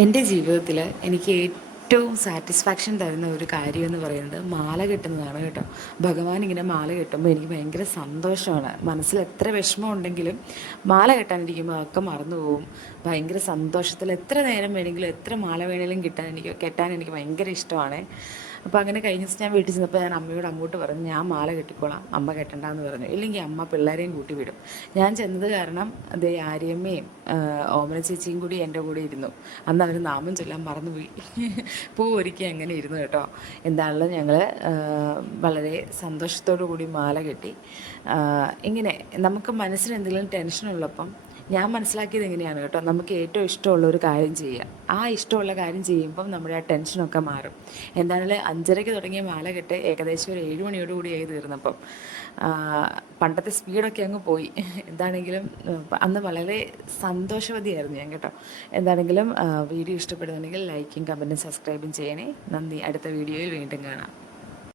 എൻ്റെ ജീവിതത്തിൽ എനിക്ക് ഏറ്റവും സാറ്റിസ്ഫാക്ഷൻ തരുന്ന ഒരു കാര്യമെന്ന് പറയുന്നത് മാല കെട്ടുന്നതാണ് കേട്ടോ. ഭഗവാൻ ഇങ്ങനെ മാല കെട്ടുമ്പോൾ എനിക്ക് ഭയങ്കര സന്തോഷമാണ്. മനസ്സിൽ എത്ര വിഷമം ഉണ്ടെങ്കിലും മാല കെട്ടാനിരിക്കുമ്പോൾ അതൊക്കെ മറന്നു പോകും. ഭയങ്കര സന്തോഷത്തിൽ എത്ര നേരം വേണമെങ്കിലും എത്ര മാല വേണമെങ്കിലും കെട്ടാൻ എനിക്ക് ഭയങ്കര ഇഷ്ടമാണ്. അപ്പോൾ അങ്ങനെ കഴിഞ്ഞ ദിവസം ഞാൻ വീട്ടിൽ ചെന്നപ്പോൾ ഞാൻ അമ്മയോട് അങ്ങോട്ട് പറഞ്ഞു, ഞാൻ മാല കെട്ടിക്കോളാം, അമ്മ കെട്ടണ്ടെന്ന് പറഞ്ഞു. ഇല്ലെങ്കിൽ അമ്മ പിള്ളേരെയും കൂട്ടി വിടും. ഞാൻ ചെന്നത് കാരണം അതേ ആര്യമ്മയും ഓമന ചേച്ചിയും കൂടി എൻ്റെ കൂടെ ഇരുന്നു. അന്ന് അവർ നാമം ചൊല്ലാൻ മറന്നുപോയി. പൂ ഒരുക്കി അങ്ങനെ ഇരുന്നു കേട്ടോ. എന്താണല്ലോ ഞങ്ങൾ വളരെ സന്തോഷത്തോടു കൂടി മാല കെട്ടി. ഇങ്ങനെ നമുക്ക് മനസ്സിന് എന്തെങ്കിലും ടെൻഷനുള്ളപ്പം ഞാൻ മനസ്സിലാക്കിയത് എങ്ങനെയാണ് കേട്ടോ, നമുക്ക് ഏറ്റവും ഇഷ്ടമുള്ള ഒരു കാര്യം ചെയ്യുക. ആ ഇഷ്ടമുള്ള കാര്യം ചെയ്യുമ്പം നമ്മുടെ ആ ടെൻഷനൊക്കെ മാറും. എന്താണെങ്കിലും 5:30 തുടങ്ങിയ മാല കെട്ട് ഏകദേശം ഒരു 7 മണിയോടുകൂടി ആയി തീർന്നപ്പം പണ്ടത്തെ സ്പീഡൊക്കെ അങ്ങ് പോയി. എന്താണെങ്കിലും അന്ന് വളരെ സന്തോഷവതിയായിരുന്നു ഞാൻ കേട്ടോ. എന്താണെങ്കിലും വീഡിയോ ഇഷ്ടപ്പെടുന്നുണ്ടെങ്കിൽ ലൈക്കും കമൻറ്റും സബ്സ്ക്രൈബും ചെയ്യണേ. നന്ദി. അടുത്ത വീഡിയോയിൽ വീണ്ടും കാണാം.